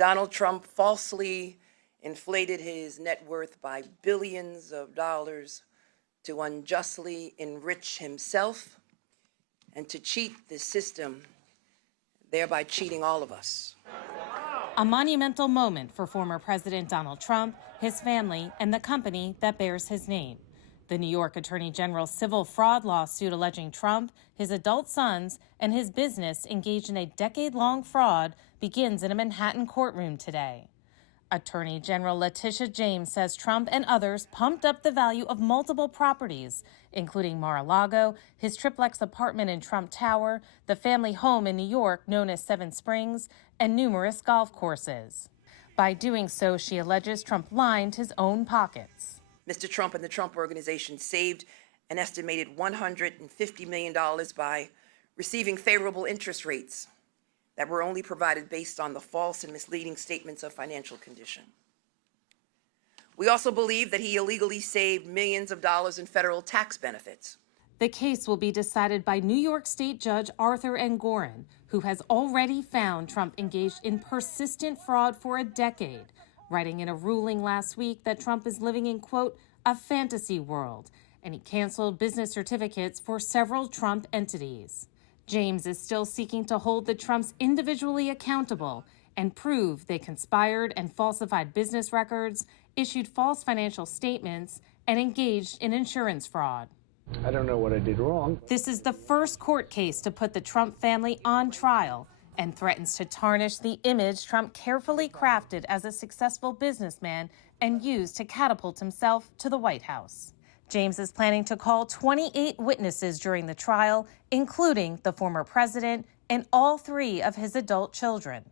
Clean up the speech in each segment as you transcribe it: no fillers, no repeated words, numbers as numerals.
Donald Trump falsely inflated his net worth by billions of dollars to unjustly enrich himself and to cheat the system, thereby cheating all of us. A monumental moment for former President Donald Trump, his family, and the company that bears his name. The New York Attorney General's civil fraud lawsuit alleging Trump, his adult sons, and his business engaged in a decade-long fraud begins in a Manhattan courtroom today. Attorney General Letitia James says Trump and others pumped up the value of multiple properties, including Mar-a-Lago, his triplex apartment in Trump Tower, the family home in New York known as Seven Springs, and numerous golf courses. By doing so, she alleges Trump lined his own pockets. Mr. Trump and the Trump Organization saved an estimated $150 million by receiving favorable interest rates that were only provided based on the false and misleading statements of financial condition. We also believe that he illegally saved millions of dollars in federal tax benefits. The case will be decided by New York State Judge Arthur Engoron, who has already found Trump engaged in persistent fraud for a decade, writing in a ruling last week that Trump is living in, quote, a fantasy world, and he canceled business certificates for several Trump entities. James is still seeking to hold the Trumps individually accountable and prove they conspired and falsified business records, issued false financial statements, and engaged in insurance fraud. I don't know what I did wrong. This is the first court case to put the Trump family on trial and threatens to tarnish the image Trump carefully crafted as a successful businessman and used to catapult himself to the White House. James is planning to call 28 witnesses during the trial, including the former president and all three of his adult children.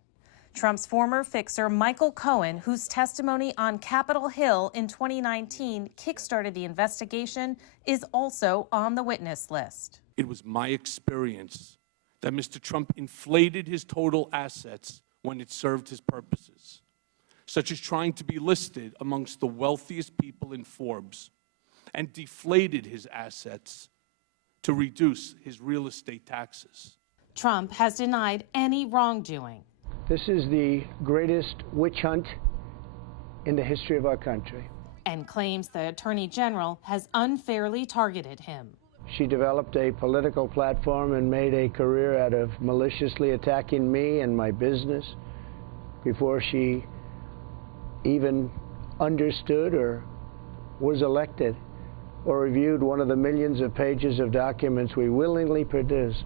Trump's former fixer, Michael Cohen, whose testimony on Capitol Hill in 2019 kickstarted the investigation, is also on the witness list. It was my experience that Mr. Trump inflated his total assets when it served his purposes, such as trying to be listed amongst the wealthiest people in Forbes, and deflated his assets to reduce his real estate taxes. Trump has denied any wrongdoing. This is the greatest witch hunt in the history of our country. And claims the Attorney General has unfairly targeted him. She developed a political platform and made a career out of maliciously attacking me and my business before she even understood or was elected or reviewed one of the millions of pages of documents we willingly produced.